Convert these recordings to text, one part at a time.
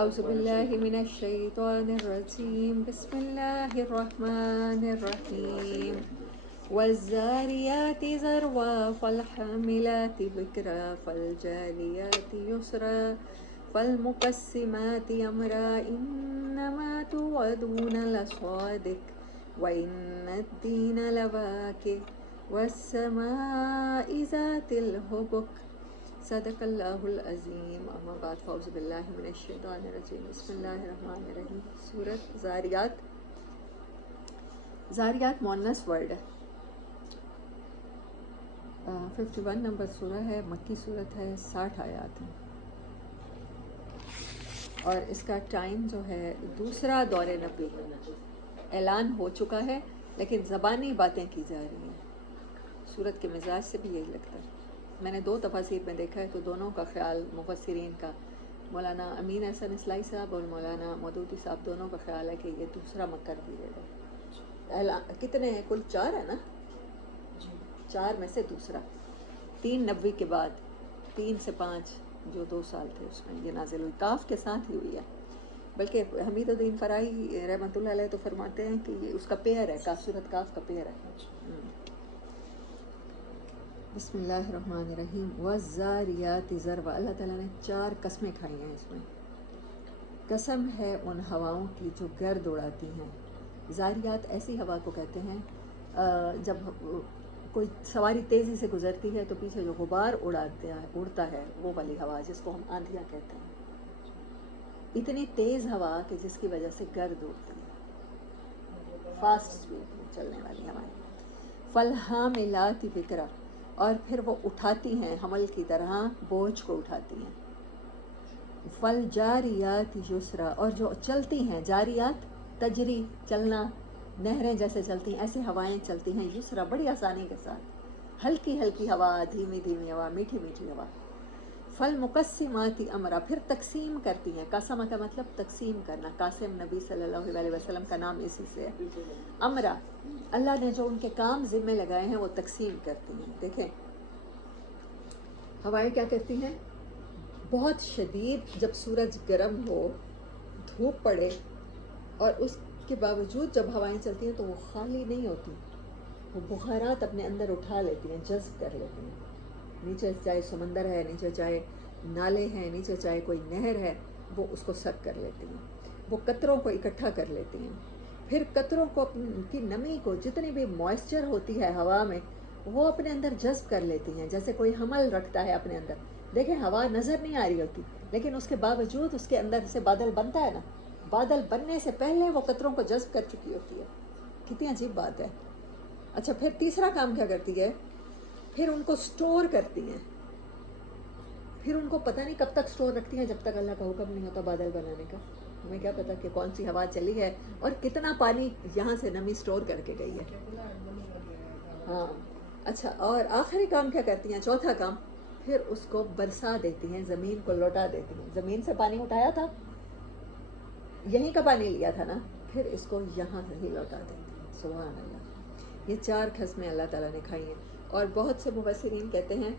اعوذ باللہ من الشیطان الرجیم بسم اللہ الرحمن الرحیم والزاریات ذروا فالحاملات وقرا فالجاریات یسرا فالمقسمات امرا انما توعدون لصادق وان الدین لواقع والسماء ذات الحبک صدق اللہ العظیم. اما بعد فاعوذ باللہ من الشیطان الرجیم بسم اللہ الرحمن الرحیم. سورۃ زاریات. زاریات مؤنث ورڈ ہے. 51 نمبر سورہ ہے، مکی صورت ہے، 60 آیات ہیں، اور اس کا ٹائم جو ہے دوسرا دور نبی اعلان ہو چکا ہے، لیکن زبانی باتیں کی جا رہی ہیں. سورت کے مزاج سے بھی یہی لگتا ہے. میں نے 2 تفاسیر میں دیکھا ہے تو دونوں کا خیال مفسرین کا، مولانا امین احسن اصلاحی صاحب اور مولانا مودودی صاحب، دونوں کا خیال ہے کہ یہ دوسرا مکہ پیریڈ ہے. کتنے ہیں کل؟ 4 ہے نا؟ 4 میں سے دوسرا. 3 نبوی کے بعد 3 سے 5 جو 2 سال تھے اس میں یہ نازل ہوئی، کاف کے ساتھ ہی ہوئی ہے. بلکہ حمید الدین فرائی رحمۃ اللہ علیہ تو فرماتے ہیں کہ یہ اس کا پیئر ہے، سورۃ کاف کا پیئر ہے. بسم اللہ الرحمن الرحیم. والزاریات ذروا. اللہ تعالیٰ نے 4 قسمیں کھائی ہیں اس میں. قسم ہے ان ہواؤں کی جو گرد اڑاتی ہیں. زاریات ایسی ہوا کو کہتے ہیں جب کوئی سواری تیزی سے گزرتی ہے تو پیچھے جو غبار اڑتا ہے وہ والی ہوا، جس کو ہم آندھیاں کہتے ہیں. اتنی تیز ہوا کہ جس کی وجہ سے گرد اڑتی ہے، فاسٹ اسپیڈ میں چلنے والی ہوائیں. فالحاملات وقرا. اور پھر وہ اٹھاتی ہیں حمل کی طرح، بوجھ کو اٹھاتی ہیں. فالجاریات یسرا. اور جو چلتی ہیں، جاریات تجری، چلنا، نہریں جیسے چلتی ہیں ایسے ہوائیں چلتی ہیں. یسرا بڑی آسانی کے ساتھ، ہلکی ہلکی ہوا، دھیمی دھیمی ہوا، میٹھی میٹھی ہوا. فالمقسمات امرا. پھر تقسیم کرتی ہیں. قسمہ کا مطلب تقسیم کرنا. قاسم نبی صلی اللہ علیہ وسلم کا نام اسی سے ہے. امرا، اللہ نے جو ان کے کام ذمے لگائے ہیں وہ تقسیم کرتی ہیں. دیکھیں ہوائیں کیا کرتی ہیں. بہت شدید جب سورج گرم ہو، دھوپ پڑے، اور اس کے باوجود جب ہوائیں چلتی ہیں تو وہ خالی نہیں ہوتی، وہ بخارات اپنے اندر اٹھا لیتی ہیں، جذب کر لیتی ہیں. نیچے چاہے سمندر ہے، نیچے چاہے نالے ہیں، نیچے چاہے کوئی نہر ہے، وہ اس کو سک کر لیتی ہیں. وہ قطروں کو اکٹھا کر لیتی ہیں. پھر قطروں کو کی نمی کو، جتنی بھی موئسچر ہوتی ہے ہوا میں، وہ اپنے اندر جذب کر لیتی ہیں. جیسے کوئی حمل رکھتا ہے اپنے اندر. دیکھیں ہوا نظر نہیں آ رہی ہوتی، لیکن اس کے باوجود اس کے اندر سے بادل بنتا ہے نا، بادل بننے سے پہلے وہ قطروں کو جذب کر چکی ہوتی ہے. کتنی عجیب بات ہے. اچھا پھر تیسرا کام کیا کرتی ہے، پھر ان کو سٹور کرتی ہیں. پھر ان کو پتہ نہیں کب تک سٹور رکھتی ہیں، جب تک اللہ کا حکم نہیں ہوتا بادل بنانے کا. ہمیں کیا پتہ کہ کون سی ہوا چلی ہے اور کتنا پانی یہاں سے نمی سٹور کر کے گئی ہے. ہاں اچھا، اور آخری کام کیا کرتی ہیں، چوتھا کام، پھر اس کو برسا دیتی ہیں، زمین کو لوٹا دیتی ہیں. زمین سے پانی اٹھایا تھا، یہیں کا پانی لیا تھا نا، پھر اس کو یہاں ہی لوٹا دیتی ہیں. سبحان اللہ. یہ 4 قسمیں اللہ تعالیٰ نے کھائی ہیں. اور بہت سے مفسرین کہتے ہیں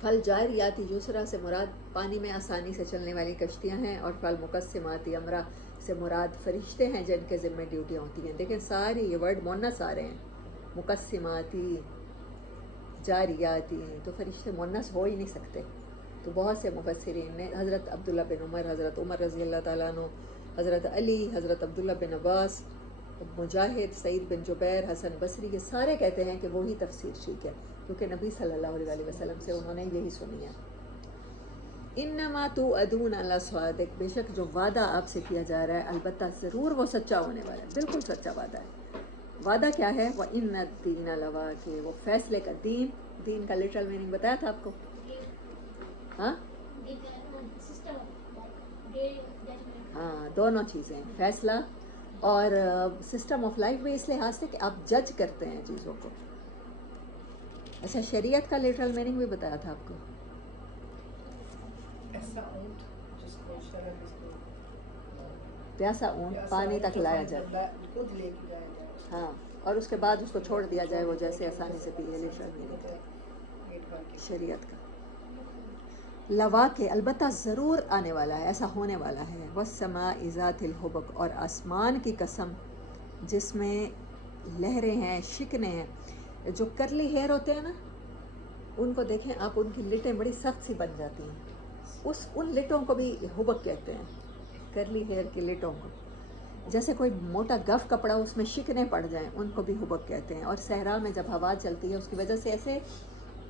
فالجاریات یسرا سے مراد پانی میں آسانی سے چلنے والی کشتیاں ہیں، اور فالمقسمات امرا سے مراد فرشتے ہیں جن کے ذمہ ڈیوٹیاں ہوتی ہیں. دیکھیں ساری یہ ورڈ مؤنث آ رہے ہیں. مقسماتی، جاریاتی، تو فرشتے مؤنث ہو ہی نہیں سکتے. تو بہت سے مفسرین نے، حضرت عبداللہ بن عمر، حضرت عمر رضی اللہ تعالیٰ عنہ، حضرت علی، حضرت عبداللہ بن عباس، مجاہد، سعید بن جبیر، حسن بصری، یہ سارے کہتے ہیں کہ وہی تفسیر ٹھیک ہے، کیونکہ نبی صلی اللہ علیہ وسلم سے انہوں نے یہی سنی ہے. انما توعدون لصادق. بے شک جو وعدہ آپ سے کیا جا رہا ہے البتہ ضرور وہ سچا ہونے والا ہے، بالکل سچا وعدہ ہے. وعدہ کیا ہے؟ وَإِنَّ الدِّينَ لَوَاقِعٌ. وہ فیصلے کا دین. دین کا لٹرل میننگ بتایا تھا آپ کو. ہاں ہاں، دونوں چیزیں، فیصلہ اور سسٹم آف لائف بھی اس لحاظ سے کہ آپ جج کرتے ہیں چیزوں کو. اچھا شریعت کا لٹرل میننگ بھی بتایا تھا آپ کو. پیاسا اونٹ پانی تک لایا جائے، ہاں، اور اس کے بعد اس کو چھوڑ دیا جائے وہ جیسے آسانی سے پیے. لٹرل میننگ شریعت کا. لوا کے البتہ ضرور آنے والا ہے، ایسا ہونے والا ہے۔ والسماء ذات الحبک، اور آسمان کی قسم جس میں لہریں ہیں، شکنے ہیں۔ جو کرلی ہیئر ہوتے ہیں نا، ان کو دیکھیں آپ، ان کی لٹیں بڑی سخت سی بن جاتی ہیں، ان لٹوں کو بھی حبک کہتے ہیں، کرلی ہیئر کی لٹوں کو۔ جیسے کوئی موٹا گف کپڑا اس میں شکنے پڑ جائیں، ان کو بھی حبک کہتے ہیں۔ اور صحرا میں جب ہوا چلتی ہے اس کی وجہ سے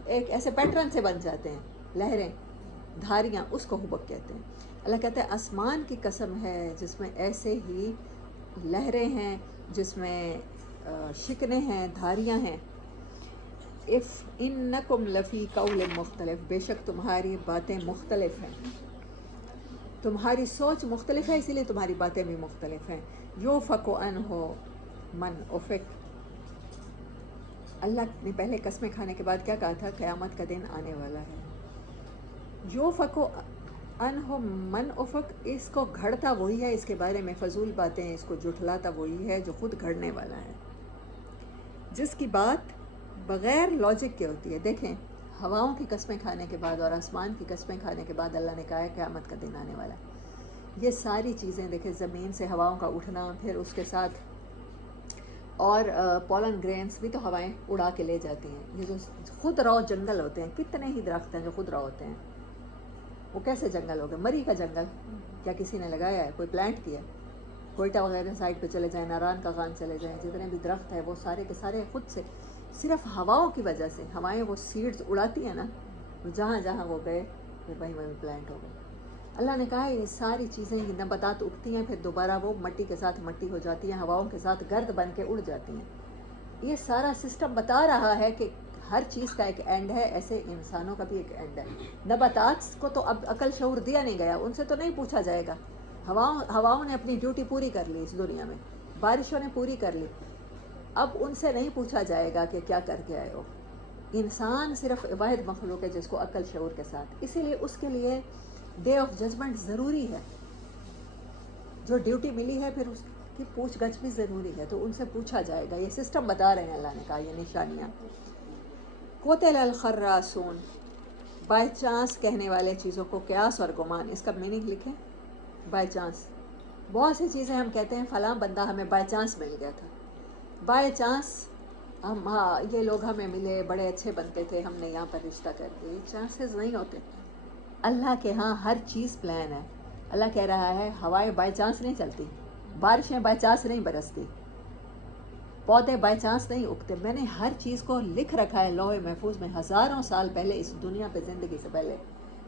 ایسے پیٹرن سے بن جاتے ہیں لہریں، دھاریاں، اس کو حبک کہتے ہیں۔ اللہ کہتے ہیں آسمان کی قسم ہے جس میں ایسے ہی لہریں ہیں، جس میں شکنے ہیں، دھاریاں ہیں۔ انکم لفی قول مختلف، بے شک تمہاری باتیں مختلف ہیں، تمہاری سوچ مختلف ہے، اسی لیے تمہاری باتیں بھی مختلف ہیں۔ یوفک عنہ من افک، اللہ نے پہلے قسمیں کھانے کے بعد کیا کہا تھا؟ قیامت کا دن آنے والا ہے۔ یوفک عنہ من افک، اس کو گھڑتا وہی ہے، اس کے بارے میں فضول باتیں، اس کو جھٹلاتا وہی ہے جو خود گھڑنے والا ہے، جس کی بات بغیر لاجک کے ہوتی ہے۔ دیکھیں، ہواؤں کی قسمیں کھانے کے بعد اور آسمان کی قسمیں کھانے کے بعد اللہ نے کہا ہے قیامت کا دن آنے والا ہے۔ یہ ساری چیزیں دیکھیں، زمین سے ہواؤں کا اٹھنا، پھر اس کے ساتھ اور پولن گرینس بھی تو ہوائیں اڑا کے لے جاتی ہیں۔ یہ جو خود رو جنگل ہوتے ہیں، کتنے ہی درخت ہیں جو خود رو ہوتے ہیں، وہ کیسے جنگل ہو گئے؟ مری کا جنگل کیا کسی نے لگایا ہے؟ کوئی پلانٹ کیا ہے؟ کوئٹہ وغیرہ سائڈ پہ چلے جائیں، ناران کا خان چلے جائیں، جتنے بھی درخت ہیں وہ سارے کے سارے خود سے، صرف ہواؤں کی وجہ سے، ہوائیں وہ سیڈز اڑاتی ہیں نا، جہاں جہاں وہ گئے پھر وہیں وہیں پلانٹ ہو گئے۔ اللہ نے کہا ہے یہ ساری چیزیں، یہ نباتات اگتی ہیں، پھر دوبارہ وہ مٹی کے ساتھ مٹی ہو جاتی ہیں، ہواؤں کے ساتھ گرد بن کے اڑ جاتی ہیں۔ یہ سارا سسٹم بتا رہا ہے کہ ہر چیز کا ایک اینڈ ہے، ایسے انسانوں کا بھی ایک اینڈ ہے۔ نباتات کو تو اب عقل شعور دیا نہیں گیا، ان سے تو نہیں پوچھا جائے گا۔ ہواؤں نے اپنی ڈیوٹی پوری کر لی اس دنیا میں، بارشوں نے پوری کر لی، اب ان سے نہیں پوچھا جائے گا کہ کیا کر کے آئے ہو۔ انسان صرف واحد مخلوق ہے جس کو عقل شعور کے ساتھ، اسی لیے اس کے لیے ڈے آف ججمنٹ ضروری ہے، جو ڈیوٹی ملی ہے پھر اس کی پوچھ گچھ بھی ضروری ہے، تو ان سے پوچھا جائے گا۔ یہ سسٹم بتا رہے ہیں اللہ نے کہا، یہ نشانیاں۔ قتل الخراصون، بائی چانس کہنے والے چیزوں کو، قیاس اور گمان، اس کا میننگ لکھیں۔ بائی چانس، بہت سی چیزیں ہم کہتے ہیں فلاں بندہ ہمیں بائی چانس مل گیا تھا، بائی چانس ہم، ہاں یہ لوگ ہمیں ملے، بڑے اچھے بنتے تھے، ہم نے یہاں پر رشتہ کر دیا، یہ چانسز نہیں ہوتے۔ اللہ کے ہاں ہر چیز پلان ہے۔ اللہ کہہ رہا ہے ہوائیں بائی چانس نہیں چلتی، بارشیں بائی چانس نہیں برستی، پودے بائی چانس نہیں اگتے، میں نے ہر چیز کو لکھ رکھا ہے لوح محفوظ میں ہزاروں سال پہلے، اس دنیا پہ زندگی سے پہلے۔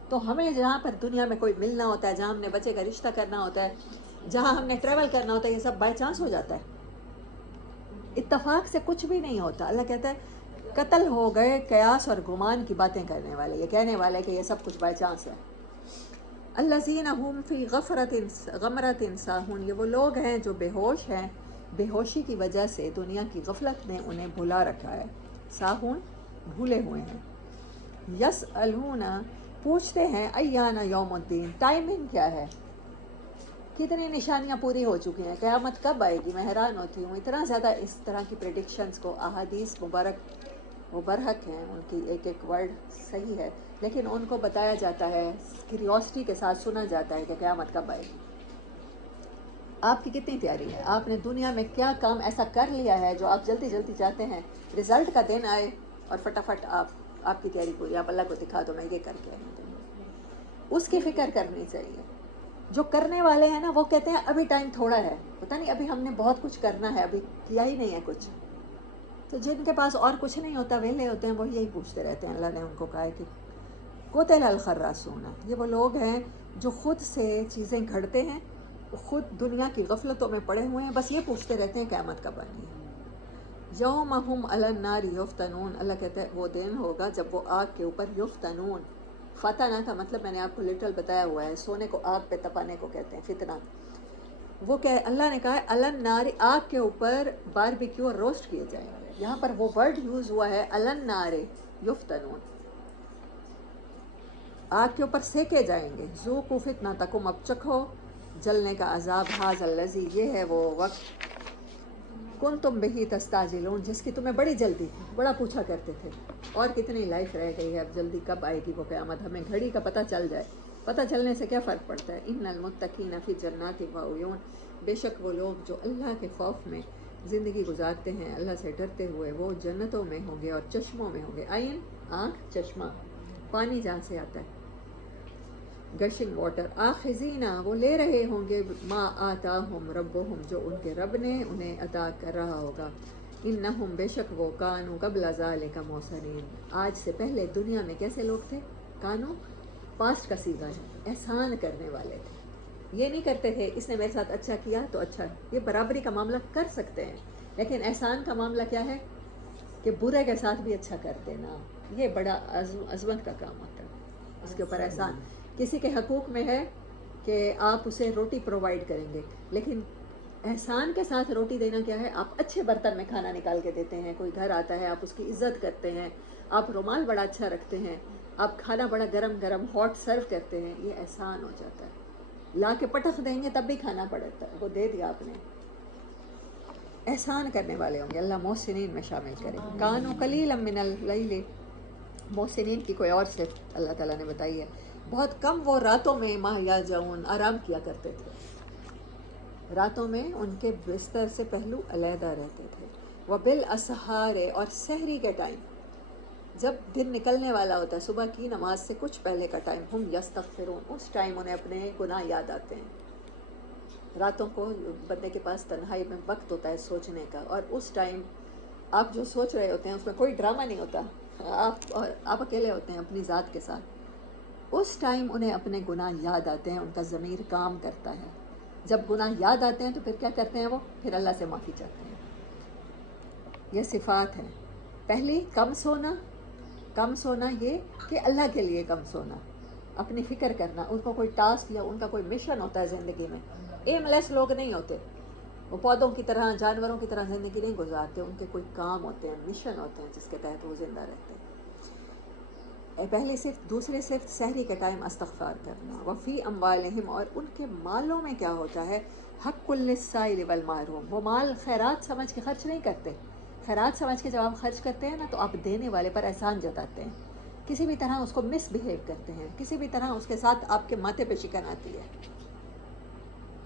تو ہمیں جہاں پر دنیا میں کوئی ملنا ہوتا ہے، جہاں ہم نے بچے کا رشتہ کرنا ہوتا ہے، جہاں ہم نے ٹریول کرنا ہوتا ہے، یہ سب بائی چانس ہو جاتا ہے، اتفاق سے کچھ بھی نہیں ہوتا۔ اللہ کہتا ہے قتل ہو گئے قیاس اور گمان کی باتیں کرنے والے، یہ کہنے والے کہ یہ سب کچھ بائی چانس ہے۔ الذین هم فی غمرۃ ساہون، یہ وہ لوگ ہیں جو بے ہوش ہیں، بے ہوشی کی وجہ سے دنیا کی غفلت نے انہیں بھلا رکھا ہے، ساہون بھولے ہوئے ہیں۔ یسألون، پوچھتے ہیں، ایان یوم الدین، ٹائمنگ کیا ہے، کتنی نشانیاں پوری ہو چکی ہیں، قیامت کب آئے گی؟ میں حیران ہوتی ہوں، اتنا زیادہ اس طرح کی پریڈکشنز کو، احادیث مبارک وہ برحق ہیں، ان کی ایک ایک ورڈ صحیح ہے، لیکن ان کو بتایا جاتا ہے، کیوریوسٹی کے ساتھ سنا جاتا ہے کہ قیامت کب آئے گی۔ آپ کی کتنی تیاری ہے؟ آپ نے دنیا میں کیا کام ایسا کر لیا ہے جو آپ جلدی جلدی چاہتے ہیں رزلٹ کا دن آئے اور فٹافٹ آپ کی تیاری پوری، آپ اللہ کو دکھا دو میں یہ کر کے آئی ہوں، اس کی فکر کرنی چاہیے۔ جو کرنے والے ہیں نا وہ کہتے ہیں ابھی ٹائم تھوڑا ہے، پتہ نہیں ابھی ہم نے بہت کچھ کرنا ہے، ابھی کیا ہی نہیں ہے کچھ۔ تو جن کے پاس اور کچھ نہیں ہوتا، ویلے ہوتے ہیں، وہ یہی پوچھتے رہتے ہیں۔ اللہ نے ان کو کہا ہے کہ قتل الخراصون، یہ وہ لوگ ہیں جو خود سے چیزیں گھڑتے ہیں، خود دنیا کی غفلتوں میں پڑے ہوئے ہیں، بس یہ پوچھتے رہتے ہیں قیامت کب آنی ہے۔ یوم ہم علی النار یفتنون، اللہ کہتا ہے وہ دن ہوگا جب وہ آگ کے اوپر یفتنون، فتنہ کا مطلب میں نے آپ کو لٹرل بتایا ہوا ہے، سونے کو آگ پہ تپانے کو کہتے ہیں فتنہ۔ وہ کہ اللہ نے کہا ہے علی النار، آگ کے اوپر باربیکیو اور روسٹ کیے جائیں گے، یہاں پر وہ ورڈ یوز ہوا ہے علی النار یفتنون، آگ کے اوپر سیکے جائیں گے۔ ذوقوا فتنتکم، اب چکھو جلنے کا عذاب، ھذا الذی، یہ ہے وہ وقت، کنتم بہ تستعجلون، جس کی تمہیں بڑی جلدی تھی، بڑا پوچھا کرتے تھے، اور کتنی لائف رہ گئی ہے، اب جلدی کب آئے گی وہ قیامت، ہمیں گھڑی کا پتہ چل جائے، پتہ چلنے سے کیا فرق پڑتا ہے۔ ان المتقین فی جنات و عیون، بے شک وہ لوگ جو اللہ کے خوف میں زندگی گزارتے ہیں، اللہ سے ڈرتے ہوئے، وہ جنتوں میں ہوں گے اور چشموں میں ہوں گے۔ عین آنکھ، چشمہ پانی جہاں سے آتا ہے، گشنگ واٹر۔ آخذینا وہ لے رہے ہوں گے، ما آتاہم ربہم جو ان کے رب نے انہیں عطا کر رہا ہوگا۔ انہم بے شک وہ کانوا قبل ذالک محسنین، آج سے پہلے دنیا میں کیسے لوگ تھے؟ کانو پاسٹ کا صیغہ ہے، احسان کرنے والے تھے، یہ نہیں کرتے تھے اس نے میرے ساتھ اچھا کیا تو اچھا ہے، یہ برابری کا معاملہ کر سکتے ہیں، لیکن احسان کا معاملہ کیا ہے کہ برے کے ساتھ بھی اچھا کر دینا، یہ بڑا عظمت کا کام ہوتا ہے۔ اس کے اوپر احسان کسی کے حقوق میں ہے کہ آپ اسے روٹی پرووائڈ کریں گے، لیکن احسان کے ساتھ روٹی دینا کیا ہے؟ آپ اچھے برتن میں کھانا نکال کے دیتے ہیں، کوئی گھر آتا ہے آپ اس کی عزت کرتے ہیں، آپ رومال بڑا اچھا رکھتے ہیں، آپ کھانا بڑا گرم گرم ہاٹ سرو کرتے ہیں، یہ احسان ہو جاتا ہے۔ لا کے پٹخ دیں گے تب بھی کھانا پڑتا ہے، وہ دے دیا آپ نے، احسان کرنے والے ہوں گے، اللہ محسنین میں شامل کرے۔ کانوا قلیلا من اللیل، محسنین کی کوئی اور صفت اللہ تعالیٰ نے بتائی ہے، بہت کم وہ راتوں میں ما یہجعون آرام کیا کرتے تھے، راتوں میں ان کے بستر سے پہلو علیحدہ رہتے تھے۔ وبالاسحار اور سحری کے ٹائم، جب دن نکلنے والا ہوتا ہے، صبح کی نماز سے کچھ پہلے کا ٹائم، ہم یستغفرون، اس ٹائم انہیں اپنے گناہ یاد آتے ہیں۔ راتوں کو بندے کے پاس تنہائی میں وقت ہوتا ہے سوچنے کا، اور اس ٹائم آپ جو سوچ رہے ہوتے ہیں اس میں کوئی ڈرامہ نہیں ہوتا، آپ اکیلے ہوتے ہیں اپنی ذات کے ساتھ، اس ٹائم انہیں اپنے گناہ یاد آتے ہیں، ان کا ضمیر کام کرتا ہے۔ جب گناہ یاد آتے ہیں تو پھر کیا کرتے ہیں وہ؟ پھر اللہ سے معافی چاہتے ہیں۔ یہ صفات ہیں۔ پہلی کم سونا، کم سونا یہ کہ اللہ کے لیے کم سونا، اپنی فکر کرنا، ان کو کوئی ٹاسک یا ان کا کوئی مشن ہوتا ہے زندگی میں، ایم لیس لوگ نہیں ہوتے، وہ پودوں کی طرح جانوروں کی طرح زندگی نہیں گزارتے، ان کے کوئی کام ہوتے ہیں، مشن ہوتے ہیں جس کے تحت وہ زندہ رہتے ہیں۔ پہلی صفت۔ دوسری صفت سحری کے ٹائم استغفار کرنا۔ وفی اموالہم اور ان کے مالوں میں کیا ہوتا ہے؟ حق للسائل والمحروم، وہ مال خیرات سمجھ کے خرچ نہیں کرتے، خیرات سمجھ کے جب آپ خرچ کرتے ہیں نا تو آپ دینے والے پر احسان جتاتے ہیں، کسی بھی طرح اس کو مس بیہیو کرتے ہیں، کسی بھی طرح اس کے ساتھ آپ کے ماتھے پہ شکن آتی ہے۔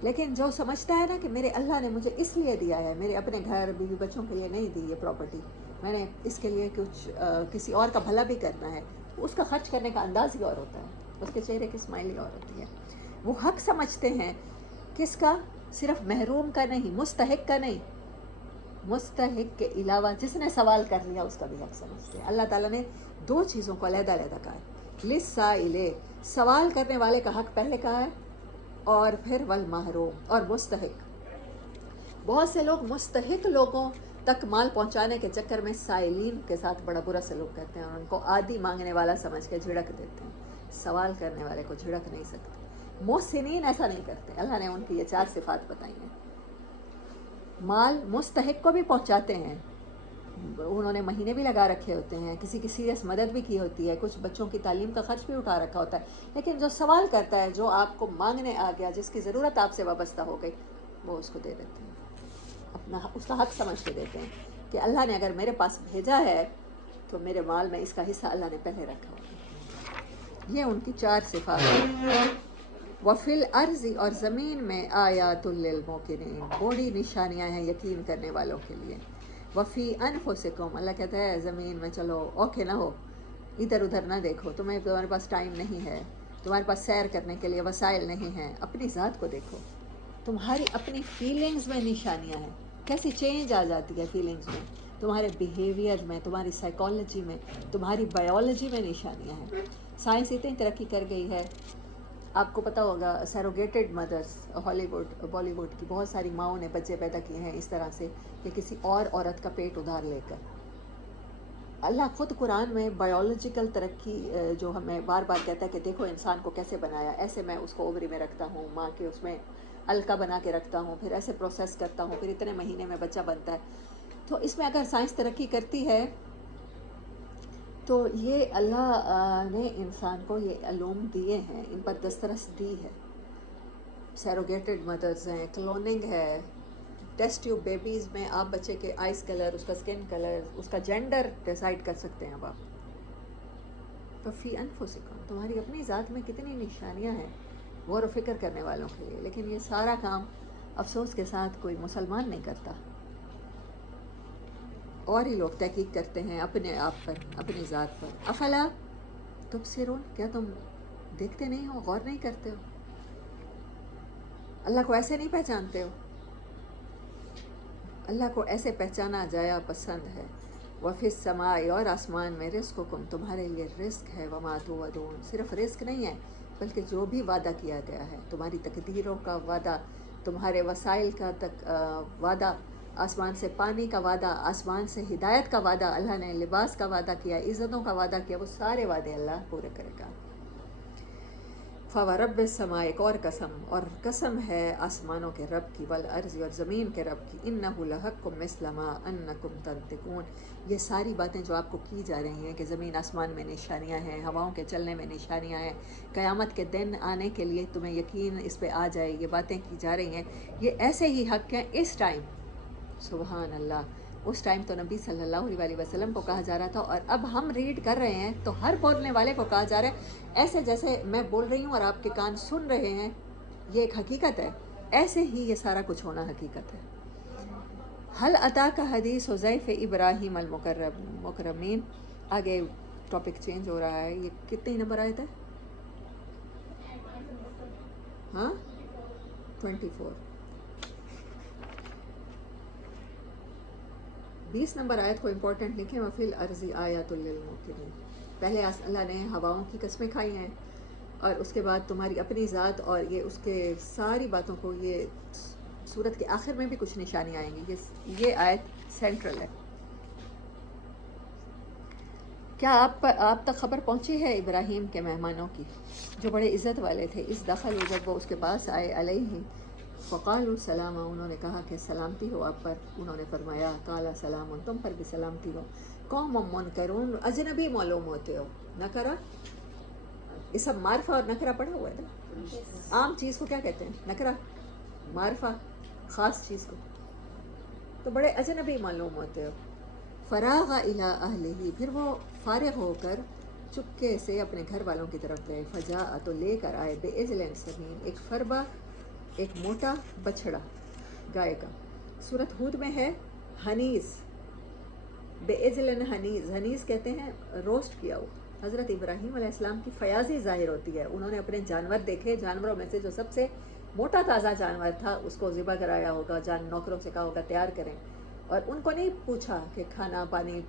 لیکن جو سمجھتا ہے نا کہ میرے اللہ نے مجھے اس لیے دیا ہے، میرے اپنے گھر بیوی بچوں کے لیے نہیں دی یہ پراپرٹی، میں نے اس کے لیے کچھ کسی اور کا بھلا بھی کرنا ہے، اس کا خرچ کرنے کا انداز ہی اور ہوتا ہے، اس کے چہرے کی اسمائل ہی اور ہوتی ہے۔ وہ حق سمجھتے ہیں، کس کا؟ صرف محروم کا نہیں، مستحق کا نہیں، مستحق کے علاوہ جس نے سوال کر لیا اس کا بھی حق سمجھتے ہیں۔ اللہ تعالیٰ نے دو چیزوں کو علیحدہ علیحدہ کہا ہے، للسائل سوال کرنے والے کا حق پہلے کہا ہے، اور پھر والمحروم اور مستحق۔ بہت سے لوگ مستحق لوگوں تک مال پہنچانے کے چکر میں سائلین کے ساتھ بڑا برا سلوک کرتے ہیں اور ان کو عادی مانگنے والا سمجھ کے جھڑک دیتے ہیں، سوال کرنے والے کو جھڑک نہیں سکتے۔ محسنین ایسا نہیں کرتے، اللہ نے ان کی یہ 4 صفات بتائی ہیں۔ مال مستحق کو بھی پہنچاتے ہیں، انہوں نے مہینے بھی لگا رکھے ہوتے ہیں، کسی کی سیریس مدد بھی کی ہوتی ہے، کچھ بچوں کی تعلیم کا خرچ بھی اٹھا رکھا ہوتا ہے، لیکن جو سوال کرتا ہے، جو آپ کو مانگنے آ گیا، جس کی ضرورت آپ سے وابستہ ہو گئی، وہ اس کو دے دیتے ہیں، اپنا اس کا حق سمجھ کے دیتے ہیں کہ اللہ نے اگر میرے پاس بھیجا ہے تو میرے مال میں اس کا حصہ اللہ نے پہلے رکھا ہوگا۔ یہ ان کی 4 صفات ہیں۔ وفی الارض اور زمین میں آیات للموقنین، بڑی نشانیاں ہیں یقین کرنے والوں کے لیے۔ وفی انفسکم، اللہ کہتا ہے زمین میں چلو اوکھے نہ ہو، ادھر ادھر نہ دیکھو، تمہارے پاس ٹائم نہیں ہے، تمہارے پاس سیر کرنے کے لیے وسائل نہیں ہیں، اپنی ذات کو دیکھو، تمہاری اپنی فیلنگز میں نشانیاں ہیں، کیسی چینج آ جاتی ہے فیلنگز میں، تمہارے بیہیویئر میں، تمہاری سائیکالوجی میں، تمہاری بایولوجی میں نشانیاں ہیں۔ سائنس اتنی ترقی کر گئی ہے، آپ کو پتہ ہوگا سیروگیٹڈ مدرس، بالی ووڈ کی بہت ساری ماؤں نے بچے پیدا کیے ہیں اس طرح سے کہ کسی اور عورت کا پیٹ ادھار لے کر۔ اللہ خود قرآن میں بایولوجیکل ترقی جو ہمیں بار بار کہتا ہے کہ دیکھو انسان کو کیسے بنایا، ایسے میں اس کو اووری میں رکھتا ہوں، ماں کے اس میں الکا بنا کے رکھتا ہوں، پھر ایسے پروسیس کرتا ہوں، پھر اتنے مہینے میں بچہ بنتا ہے۔ تو اس میں اگر سائنس ترقی کرتی ہے تو یہ اللہ نے انسان کو یہ علوم دیے ہیں، ان پر دسترس دی ہے۔ سیروگیٹڈ مدرز ہیں، کلوننگ ہے، ٹیسٹ ٹیوب بیبیز میں آپ بچے کے آئز کلر، اس کا سکن کلر، اس کا جینڈر ڈیسائیڈ کر سکتے ہیں اب آپ، ففی انفسکم، تمہاری اپنی ذات میں کتنی نشانیاں ہیں غور و فکر کرنے والوں کے لیے، لیکن یہ سارا کام افسوس کے ساتھ کوئی مسلمان نہیں کرتا، اور ہی لوگ تحقیق کرتے ہیں اپنے آپ پر، اپنی ذات پر۔ افلا تبصرون، کیا تم دیکھتے نہیں ہو، غور نہیں کرتے ہو، اللہ کو ایسے نہیں پہچانتے ہو؟ اللہ کو ایسے پہچانا جایا پسند ہے۔ وفی السماء، اور آسمان میں، رزقکم، تمہارے لیے رزق ہے، وما توعدون، صرف رزق نہیں ہے بلکہ جو بھی وعدہ کیا گیا ہے، تمہاری تقدیروں کا وعدہ، تمہارے وسائل کا وعدہ، آسمان سے پانی کا وعدہ، آسمان سے ہدایت کا وعدہ، اللہ نے لباس کا وعدہ کیا، عزتوں کا وعدہ کیا، وہ سارے وعدے اللہ پورے کرے گا۔ فورب السماء، ایک اور قسم، اور قسم ہے آسمانوں کے رب کی، والارض، اور زمین کے رب کی، انہ لحق مثل ما انکم تنطقون، یہ ساری باتیں جو آپ کو کی جا رہی ہیں کہ زمین آسمان میں نشانیاں ہیں، ہواؤں کے چلنے میں نشانیاں ہیں، قیامت کے دن آنے کے لیے تمہیں یقین اس پہ آ جائے، یہ باتیں کی جا رہی ہیں، یہ ایسے ہی حق ہیں اس ٹائم۔ سبحان اللہ، اس ٹائم تو نبی صلی اللہ علیہ وسلم کو کہا جا رہا تھا، اور اب ہم ریڈ کر رہے ہیں تو ہر بولنے والے کو کہا جا رہا ہے، ایسے جیسے میں بول رہی ہوں اور آپ کے کان سن رہے ہیں، یہ ایک حقیقت ہے، ایسے ہی یہ سارا کچھ ہونا حقیقت ہے۔ حل اتاک حدیث حذیف ابراہیم المکرمین، آگے ٹاپک چینج ہو رہا ہے، یہ کتنی نمبر آیت ہے؟ ہاں 24، 20 نمبر آیت کو امپورٹنٹ لکھیں، وفی الارض آیات للموقنین، پہلے اللہ نے ہواؤں کی قسمیں کھائی ہیں، اور اس کے بعد تمہاری اپنی ذات، اور یہ اس کے ساری باتوں کو، یہ سورت کے آخر میں بھی کچھ نشانی آئیں گی، یہ آیت سینٹرل ہے۔ کیا آپ تک خبر پہنچی ہے ابراہیم کے مہمانوں کی جو بڑے عزت والے تھے، اس دخل، جب وہ اس کے پاس آئے، علیہ فقالوا سلاما، انہوں نے کہا کہ سلامتی ہو آپ پر، انہوں نے فرمایا قال سلام، تم پر بھی سلامتی ہو، قوم منکرون، اجنبی معلوم ہوتے ہو، نکرہ، یہ سب معرفہ اور نکرہ پڑھا ہوا ہے نا، عام چیز کو کیا کہتے ہیں؟ نکرہ، معرفہ خاص چیز کو، تو بڑے اجنبی معلوم ہوتے ہو۔ فراغ الی اہلہ، پھر وہ فارغ ہو کر چپکے سے اپنے گھر والوں کی طرف گئے، فجاء، تو لے کر آئے، بعجل سمین، ایک فربہ، ایک موٹا بچھڑا گائے کا، سورۃ ہود میں ہے حنیز، بعجل حنیز، حنیز کہتے ہیں روسٹ کیا ہوا۔ حضرت ابراہیم علیہ السلام کی فیاضی ظاہر ہوتی ہے، انہوں نے اپنے جانور دیکھے، جانوروں میں سے جو سب سے موٹا تازہ جانور تھا اس کو ذبح کرایا ہوگا، نوکروں سے کہا ہوگا تیار کریں، اور ان کو نہیں پوچھا کہ کھانا پانی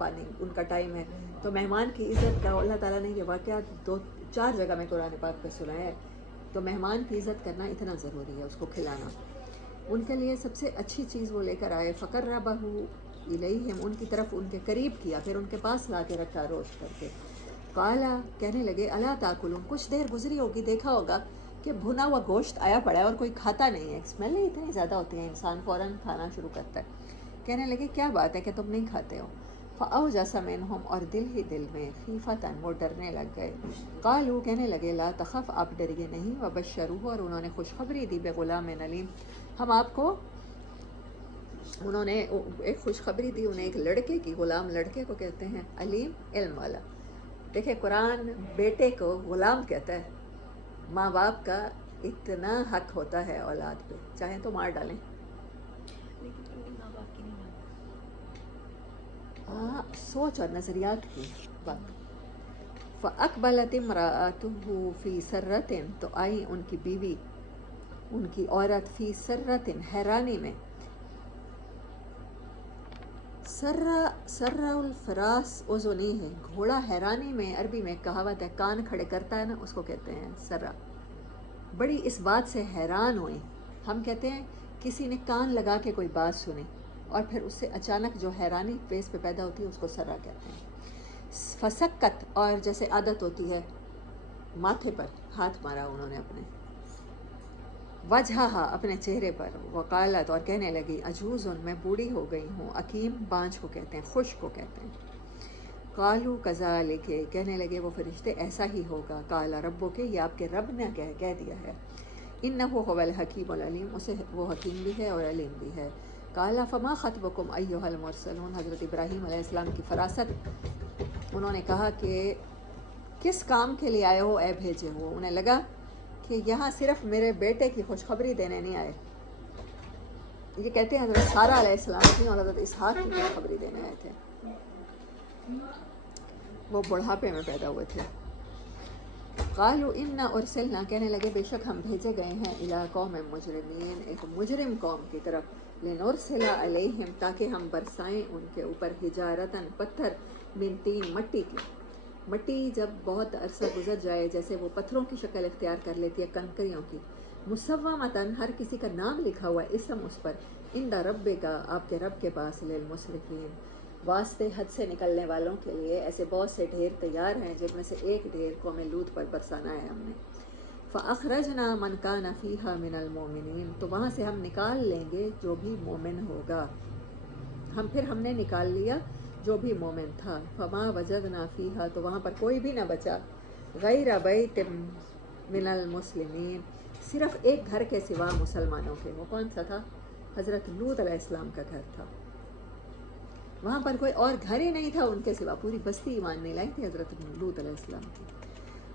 ان کا ٹائم ہے، تو مہمان کی عزت کا اللہ تعالیٰ نے یہ واقعہ 2-4 جگہ میں قرآن پاک پہ سنایا ہے، تو مہمان کی عزت کرنا اتنا ضروری ہے، اس کو کھلانا۔ ان کے لیے سب سے اچھی چیز وہ لے کر آئے، فقربہ الیہم، ان کی طرف ان کے قریب کیا، پھر ان کے پاس لا کے رکھا روسٹ کر کے، قالا، کہنے لگے الا تاکلون، کچھ دیر گزری ہوگی، دیکھا ہوگا کہ بھنا ہوا گوشت آیا پڑا ہے اور کوئی کھاتا نہیں ہے، اسمیل ہی اتنی زیادہ ہوتی ہے، انسان فوراً کھانا شروع کرتا ہے، کہنے لگے کیا بات ہے کہ تم نہیں کھاتے ہو؟ فأوجس منہم، اور دل ہی دل میں، خیفتاً، وہ ڈرنے لگ گئے، قالوا، کہنے لگے لا تخف، آپ ڈریے نہیں، وبشروہ، اور انہوں نے خوشخبری دی، بغلام علیم، ہم آپ کو، انہوں نے ایک خوشخبری دی انہیں ایک لڑکے کی، غلام لڑکے کو کہتے ہیں، علیم، علم والا۔ دیکھیں قرآن بیٹے کو غلام کہتا ہے، ماں باپ کا اتنا حق ہوتا ہے اولاد پہ، چاہیں تو مار ڈالیں، سوچ اور نظریات کی بات۔ فَأَقْبَلَتِ امْرَأَتُهُ فِي سَرَّةٍ، تو آئی ان کی بیوی، ان کی عورت، فی سرۃ، حیرانی میں، سرہ الفراس اذنی ہے، گھوڑا حیرانی میں، عربی میں کہاوت ہے کان کھڑے کرتا ہے نا، اس کو کہتے ہیں سرہ، بڑی اس بات سے حیران ہوئی، ہم کہتے ہیں کسی نے کان لگا کے کوئی بات سنی اور پھر اس سے اچانک جو حیرانی فیس پہ پیدا ہوتی ہے اس کو سرہ کہتے ہیں۔ فسکت، اور جیسے عادت ہوتی ہے ماتھے پر ہاتھ مارا انہوں نے اپنے، وجہہا، اپنے چہرے پر، وقالت، اور کہنے لگی، عجوز، میں بوڑھی ہو گئی ہوں، اکیم، بانجھ کو کہتے ہیں، خشک کو کہتے ہیں، قالوا کذالک، کہنے لگے وہ فرشتے ایسا ہی ہوگا، قال ربک، یہ آپ کے رب نے کہہ دیا ہے، انہ هو الحکیم العلیم، اسے وہ حکیم بھی ہے اور علیم بھی ہے، قال فما خطبکم ایھا المرسلون، حضرت ابراہیم علیہ السلام کی فراست، انہوں نے کہا کہ کس کام کے لیے آئے ہو اے بھیجے ہو؟ انہیں لگا کہ یہاں صرف میرے بیٹے کی خوشخبری دینے نہیں آئے. یہ کہتے ہیں حضرت سارہ علیہ السلام کی اور حضرت اسحاق کی خوشخبری دینے آئے تھے. وہ بڑھاپے میں پیدا ہوئے تھے. قالوا انا ارسلنا، کہنے لگے بے شک ہم بھیجے گئے ہیں الی قوم مجرمین، ایک مجرم قوم کی طرف، لنرسل علیہم، تاکہ ہم برسائیں ان کے اوپر حجارتاً، پتھر، من طین، مٹی کی. مٹی جب بہت عرصہ گزر جائے جیسے وہ پتھروں کی شکل اختیار کر لیتی ہے، کنکریوں کی، مسومتاً، ہر کسی کا نام لکھا ہوا ہے اسم اس پر، عند ربک، آپ کے رب کے پاس، للمسرفین، واسطے حد سے نکلنے والوں کے لیے. ایسے بہت سے ڈھیر تیار ہیں جن میں سے ایک ڈھیر قوم لوط پر برسانا ہے ہم نے. فَأَخْرَجْنَا مَنْ كَانَ فِيهَا مِنَ الْمُؤْمِنِينَ، تو وہاں سے ہم نکال لیں گے جو بھی مومن ہوگا. ہم نے نکال لیا جو بھی مومن تھا. فَمَا وَجَدْنَا فِيهَا، تو وہاں پر کوئی بھی نہ بچا، غَيْرَ بَيْتٍ مِنَ الْمُسْلِمِينَ، صرف ایک گھر کے سوا مسلمانوں کے. وہ کون سا تھا؟ حضرت لوط علیہ السلام کا گھر تھا. وہاں پر کوئی اور گھر ہی نہیں تھا ان کے سوا، پوری بستی ایمان نہیں لائی تھی حضرت لوط علیہ السلام کی.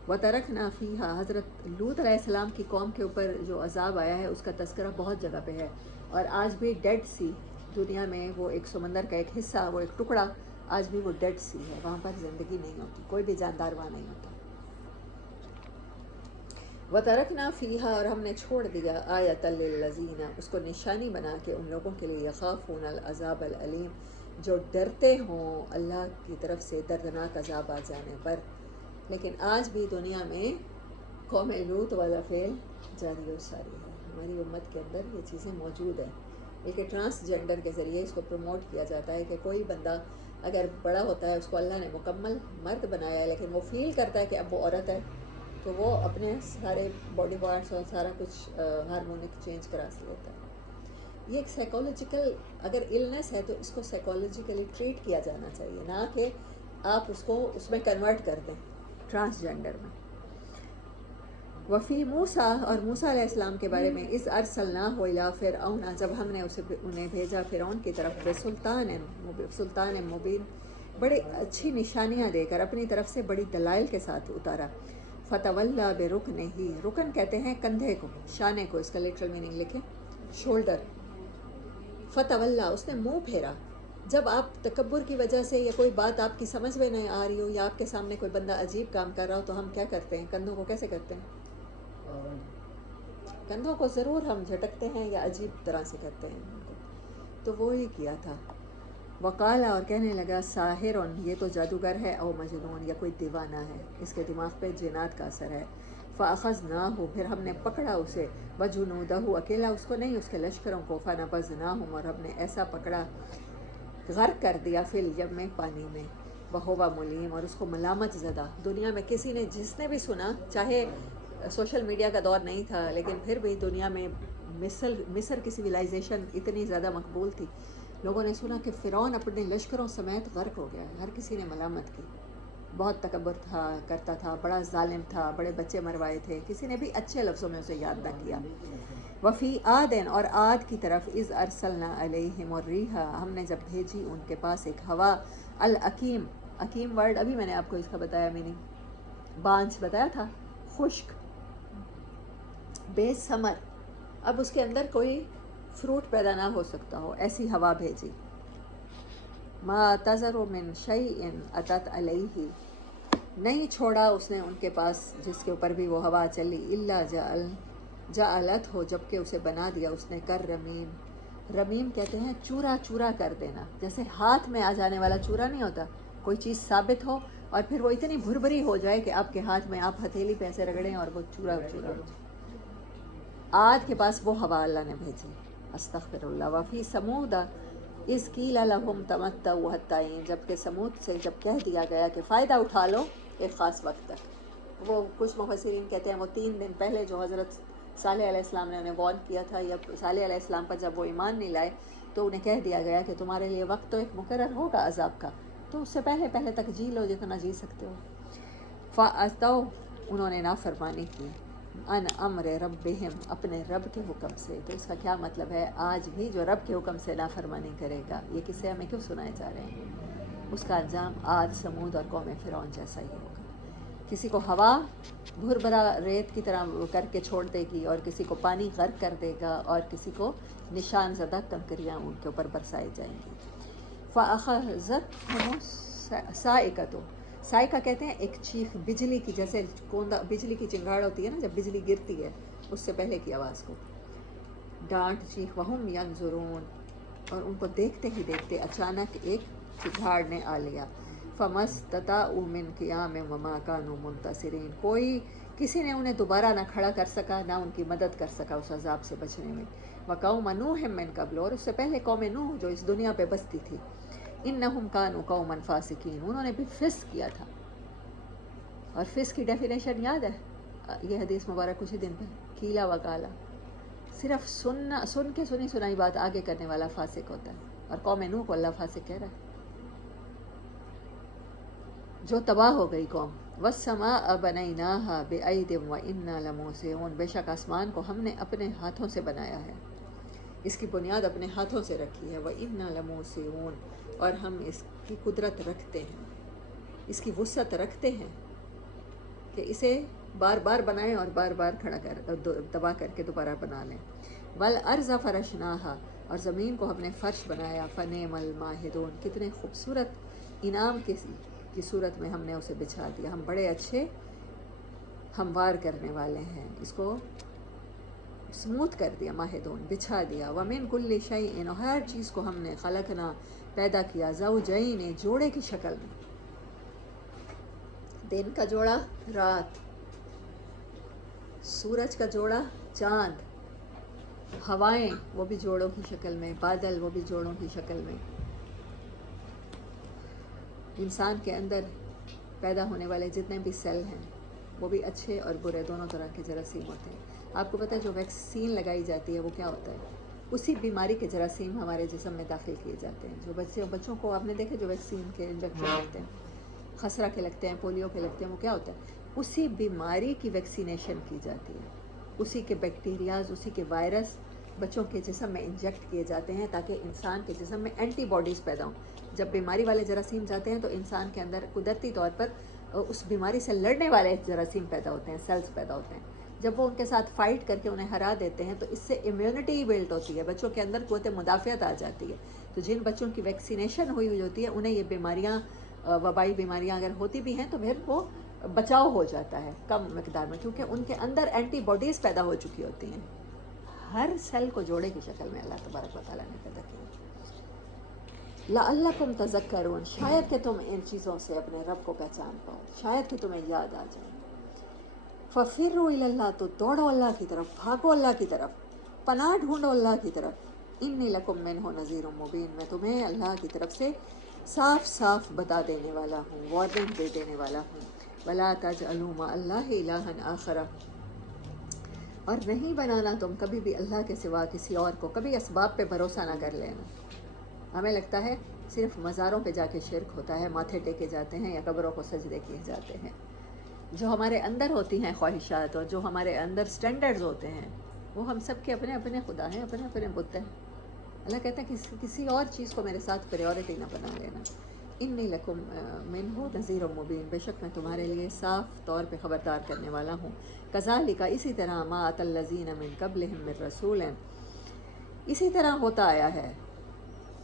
وَتَرَكْنَا فِيهَا، حضرت لوط علیہ السلام کی قوم کے اوپر جو عذاب آیا ہے اس کا تذکرہ بہت جگہ پہ ہے. اور آج بھی ڈیڈ سی دنیا میں، وہ ایک سمندر کا ایک حصہ، وہ ایک ٹکڑا، آج بھی وہ ڈیڈ سی ہے. وہاں پر زندگی نہیں ہوتی، کوئی بھی جاندار وہاں نہیں ہوتا. وَتَرَكْنَا فِيهَا، اور ہم نے چھوڑ دیا، آیَةً لِلَّذِينَ، اس کو نشانی بنا کے ان لوگوں کے لیے، یخافون العذاب العلیم، جو ڈرتے ہوں اللہ کی طرف سے دردناک عذاب آ جانے پر. لیکن آج بھی دنیا میں قوم لوط والا فعل جاری و ساری ہے. ہماری امت کے اندر یہ چیزیں موجود ہیں. بلکہ ٹرانسجینڈر کے ذریعے اس کو پروموٹ کیا جاتا ہے کہ کوئی بندہ اگر بڑا ہوتا ہے، اس کو اللہ نے مکمل مرد بنایا ہے، لیکن وہ فیل کرتا ہے کہ اب وہ عورت ہے، تو وہ اپنے سارے باڈی پارٹس اور سارا کچھ ہارمونک چینج کرا لیتا ہے. یہ ایک سائیکولوجیکل اگر النس ہے تو اس کو سائیکولوجیکلی ٹریٹ کیا جانا چاہیے، نہ کہ آپ اس کو اس میں کنورٹ کر دیں ٹرانسجینڈر میں. وفی موسیٰ، اور موسیٰ علیہ السلام کے بارے میں، اذ ارسلناہ الی فرعون، جب ہم نے انہیں بھیجا فرعون کی طرف، سلطان مبین، بڑی اچھی نشانیاں دے کر، اپنی طرف سے بڑی دلائل کے ساتھ اتارا. فتولیٰ برکنہ، رکن کہتے ہیں کندھے کو، شانے کو، اس کا لٹرل میننگ لکھیں شولڈر. فتولیٰ، اس نے منہ پھیرا. جب آپ تکبر کی وجہ سے یا کوئی بات آپ کی سمجھ میں نہیں آ رہی ہو، یا آپ کے سامنے کوئی بندہ عجیب کام کر رہا ہو، تو ہم کیا کرتے ہیں؟ کندھوں کو کیسے کرتے ہیں؟ کندھوں کو ضرور ہم جھٹکتے ہیں یا عجیب طرح سے کرتے ہیں ان کو. تو وہی کیا تھا. وقال، اور کہنے لگا، ساحر، یہ تو جادوگر ہے، او مجنون، یا کوئی دیوانہ ہے، اس کے دماغ پہ جنات کا اثر ہے. فاخذناہ، پھر ہم نے پکڑا اسے، وجنودہ، اکیلا اس کو نہیں، اس کے لشکروں کو، فنبذناہم، اور ہم نے ایسا پکڑا، غرق کر دیا، فی الیم، پانی میں، وہو ملیم، اور اس کو ملامت زدہ. دنیا میں کسی نے، جس نے بھی سنا، چاہے سوشل میڈیا کا دور نہیں تھا، لیکن پھر بھی دنیا میں مصر کی سویلائزیشن اتنی زیادہ مقبول تھی، لوگوں نے سنا کہ فرعون اپنے لشکروں سمیت غرق ہو گیا ہے. ہر کسی نے ملامت کی. بہت تکبر کرتا تھا، بڑا ظالم تھا، بڑے بچے موائے تھے، کسی نے بھی اچھے لفظوں میں اسے یاد نہ کیا. وفی عادٍ، اور عاد کی طرف، اذ ارسلنا علیہم الریح، ہم نے جب بھیجی ان کے پاس ایک ہوا، العقیم، عقیم ورڈ ابھی میں نے آپ کو اس کا بتایا میننگ، بانجھ بتایا تھا، خشک، بے ثمر، اب اس کے اندر کوئی فروٹ پیدا نہ ہو سکتا ہو، ایسی ہوا بھیجی. ما تذر من شیء اتت علیہ، نہیں چھوڑا اس نے ان کے پاس جس کے اوپر بھی وہ ہوا چلی، الا جعلت ہو، جب کہ اسے بنا دیا اس نے، کر رمیم. رمیم کہتے ہیں چورا چورا کر دینا، جیسے ہاتھ میں آ جانے والا چورا نہیں ہوتا، کوئی چیز ثابت ہو اور پھر وہ اتنی بھربھری ہو جائے کہ آپ کے ہاتھ میں، آپ ہتھیلی پہ ایسے رگڑیں اور وہ چورا چورا ہو جائے. عاد کے پاس وہ ہوا اللہ نے بھیجی. استغفر اللہ. وفی سمود، اذ قیل لہم تمتعوا حتی حین، جب کہ سمود سے جب کہہ دیا گیا کہ فائدہ اٹھا لو ایک خاص وقت تک. وہ کچھ مفسرین کہتے ہیں وہ 3 دن پہلے جو حضرت صالح علیہ السلام نے انہیں وارن کیا تھا، یا صالح علیہ السلام پر جب وہ ایمان نہیں لائے تو انہیں کہہ دیا گیا کہ تمہارے لیے وقت تو ایک مقرر ہوگا عذاب کا، تو اس سے پہلے پہلے تک جی لو جتنا جی سکتے ہو. فَعَصَوْا، انہوں نے نافرمانی کی، ان امر ربہم، اپنے رب کے حکم سے. تو اس کا کیا مطلب ہے؟ آج بھی جو رب کے حکم سے نافرمانی کرے گا، یہ قصے ہمیں کیوں سنائے جا رہے ہیں؟ اس کا انجام عاد، سمود اور قوم فرعون جیسا ہی ہوگا. کسی کو ہوا بھر بھرا ریت کی طرح کر کے چھوڑ دے گی، اور کسی کو پانی غرق کر دے گا، اور کسی کو نشان زدہ کنکریاں ان کے اوپر برسائی جائیں گی۔ فَأَخَذَتْهُمُ الصَّاعِقَةُ، صاعقہ کہتے ہیں ایک چیخ بجلی کی، جیسے کوندا بجلی کی چنگاڑ ہوتی ہے نا جب بجلی گرتی ہے، اس سے پہلے کی آواز کو، ڈانٹ چیخ، وَهُمْ يَنظُرُونَ، اور ان کو دیکھتے ہی دیکھتے اچانک ایک چگھاڑ نے آ لیا۔ فَمَسْتَطَاعُوا مِنْ قِيَامٍ وَمَا كَانُوا مُنْتَصِرِينَ، کسی نے انہیں دوبارہ نہ کھڑا کر سکا، نہ ان کی مدد کر سکا اس عذاب سے بچنے میں۔ وَقَوْمَ نُوحٍ مِّن قَبْلُ، اور اس سے پہلے قوم نوح جو اس دنیا پہ بستی تھی، إِنَّهُمْ كَانُوا قَوْمًا فَاسِقِينَ، انہوں نے بھی فسق کیا تھا۔ اور فسق کی ڈیفینیشن یاد ہے؟ یہ حدیث مبارک کچھ ہی دن پہلے، کیلا وکالا، صرف سن کے سنی سنائی بات آگے کرنے والا فاسق ہوتا ہے، اور قوم نوح کو اللہ فاسق کہہ رہا ہے، جو تباہ ہو گئی قوم۔ وَالسَّمَاءَ بَنَيْنَاهَا بِأَيْدٍ وَإِنَّا لَمُوسِعُونَ، بے شک آسمان کو ہم نے اپنے ہاتھوں سے بنایا ہے، اس کی بنیاد اپنے ہاتھوں سے رکھی ہے۔ وَإِنَّا لَمُوسِعُونَ، اور ہم اس کی قدرت رکھتے ہیں، اس کی وسعت رکھتے ہیں کہ اسے بار بار بنائیں اور بار بار کھڑا کر تباہ کر کے دوبارہ بنا لیں۔ وَالْأَرْضَ فَرَشْنَاهَا، اور زمین کو ہم نے فرش بنایا۔ فَنِعْمَ الْمَاهِدُونَ، کتنے خوبصورت انعام کی صورت میں ہم نے اسے بچھا دیا، ہم بڑے اچھے ہموار کرنے والے ہیں، اس کو اسموتھ کر دیا، ماہدون بچھا دیا۔ وَمِن كُلِّ شَيْءٍ، ہر چیز کو ہم نے خلقنا پیدا کیا، زوجین جوڑے کی شکل میں، دن کا جوڑا رات، سورج کا جوڑا چاند، ہوائیں وہ بھی جوڑوں کی شکل میں، بادل وہ بھی جوڑوں کی شکل میں، انسان کے اندر پیدا ہونے والے جتنے بھی سیل ہیں وہ بھی اچھے اور برے دونوں طرح کے جراثیم ہوتے ہیں۔ آپ کو پتہ ہے جو ویکسین لگائی جاتی ہے وہ کیا ہوتا ہے؟ اسی بیماری کے جراثیم ہمارے جسم میں داخل کیے جاتے ہیں۔ جو بچوں کو آپ نے دیکھے جو ویکسین کے انجیکشن لگتے ہیں، خسرہ کے لگتے ہیں، پولیو کے لگتے ہیں، وہ کیا ہوتا ہے؟ اسی بیماری کی ویکسینیشن کی جاتی ہے، اسی کے بیکٹیریاز، اسی کے وائرس بچوں کے جسم میں انجیکٹ کیے جاتے ہیں تاکہ انسان کے جسم میں اینٹی باڈیز پیدا ہوں۔ جب بیماری والے جراثیم جاتے ہیں تو انسان کے اندر قدرتی طور پر اس بیماری سے لڑنے والے جراثیم پیدا ہوتے ہیں، سیلز پیدا ہوتے ہیں۔ جب وہ ان کے ساتھ فائٹ کر کے انہیں ہرا دیتے ہیں تو اس سے امیونٹی بلڈ ہوتی ہے، بچوں کے اندر قوت مدافعت آ جاتی ہے۔ تو جن بچوں کی ویکسینیشن ہوئی ہوتی ہے انہیں یہ بیماریاں، وبائی بیماریاں اگر ہوتی بھی ہیں تو پھر وہ بچاؤ ہو جاتا ہے کم مقدار میں، کیونکہ ان کے اندر اینٹی باڈیز پیدا ہو چکی ہوتی ہیں۔ ہر سیل کو جوڑے کی شکل میں اللہ تبارک و تعالیٰ نے پیدا کیا۔ لعلکم تذکرون، شاید کہ تم ان چیزوں سے اپنے رب کو پہچان پاؤ، شاید کہ تمہیں یاد آ جائے۔ ففروا الی اللہ، تو دوڑو اللہ کی طرف، بھاگو اللہ کی طرف، پناہ ڈھونڈو اللہ کی طرف۔ انی لکم منہ نذیر مبین، میں تمہیں اللہ کی طرف سے صاف صاف بتا دینے والا ہوں، وارننگ دے دینے والا ہوں۔ ولا تجعلوا مع اللہ الہا آخر، اور نہیں بنانا تم کبھی بھی اللہ کے سوا کسی اور کو، کبھی اسباب پہ بھروسہ نہ کر لینا۔ ہمیں لگتا ہے صرف مزاروں پہ جا کے شرک ہوتا ہے، ماتھے ٹیکے جاتے ہیں یا قبروں کو سجدے کیے جاتے ہیں۔ جو ہمارے اندر ہوتی ہیں خواہشات اور جو ہمارے اندر سٹینڈرڈز ہوتے ہیں وہ ہم سب کے اپنے اپنے خدا ہیں، اپنے اپنے بت ہیں۔ اللہ کہتا ہے کہ کسی اور چیز کو میرے ساتھ پریورٹی نہ بنا لینا۔ انی لکم منہ نذیر مبین، بے شک میں تمہارے لیے صاف طور پہ خبردار کرنے والا ہوں۔ کذالک، اسی طرح، ما اتی الذین من قبلہم من رسول، اسی طرح ہوتا آیا ہے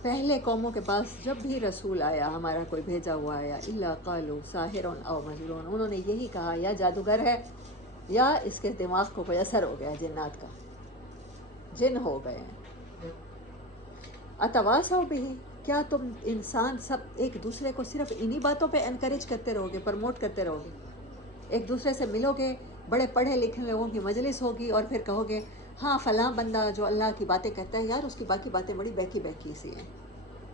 پہلے قوموں کے پاس جب بھی رسول آیا، ہمارا کوئی بھیجا ہوا آیا، الا قالوا ساحر او مجنون، انہوں نے یہی کہا یا جادوگر ہے یا اس کے دماغ کو کوئی اثر ہو گیا، جنات کا، جن ہو گئے ہیں۔ اتواصوا بہ، کیا تم انسان سب ایک دوسرے کو صرف انہی باتوں پہ انکریج کرتے رہو گے، پروموٹ کرتے رہو گے؟ ایک دوسرے سے ملو گے، بڑے پڑھے لکھے لوگوں کی مجلس ہوگی اور پھر کہو گے ہاں فلاں بندہ جو اللہ کی باتیں کرتا ہے یار اس کی باقی باتیں بڑی بہکی بہکی سی ہیں،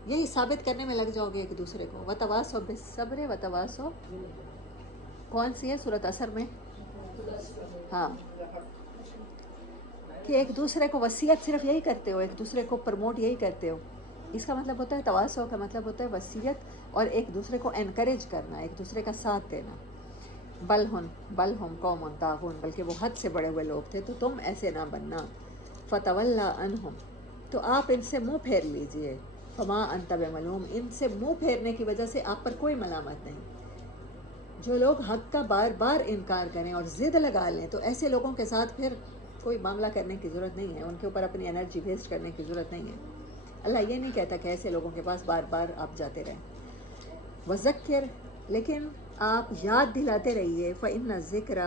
یہی ثابت کرنے میں لگ جاؤ گے ایک دوسرے کو۔ وتواصوا بالصبر وتواصوا، کون سی ہے سورۃ اثر میں؟ ہاں، کہ ایک دوسرے کو وصیت صرف یہی کرتے ہو، ایک دوسرے کو پروموٹ یہی کرتے ہو۔ اس کا مطلب ہوتا ہے تواصع کا مطلب ہوتا ہے وصیت اور ایک دوسرے کو انکریج کرنا، ایک دوسرے کا ساتھ دینا۔ بل ہم قوم طاغون، بلکہ وہ حد سے بڑے ہوئے لوگ تھے، تو تم ایسے نہ بننا۔ فتولی عنہم، تو آپ ان سے منہ پھیر لیجئے۔ فما انت بملوم، ان سے منہ پھیرنے کی وجہ سے آپ پر کوئی ملامت نہیں۔ جو لوگ حق کا بار بار انکار کریں اور ضد لگا لیں تو ایسے لوگوں کے ساتھ پھر کوئی معاملہ کرنے کی ضرورت نہیں ہے، ان کے اوپر اپنی انرجی ویسٹ کرنے کی ضرورت نہیں ہے۔ اللہ یہ نہیں کہتا کہ ایسے لوگوں کے پاس بار بار آپ جاتے رہیں۔ وذکر، لیکن آپ یاد دلاتے رہیے، فإن الذکر،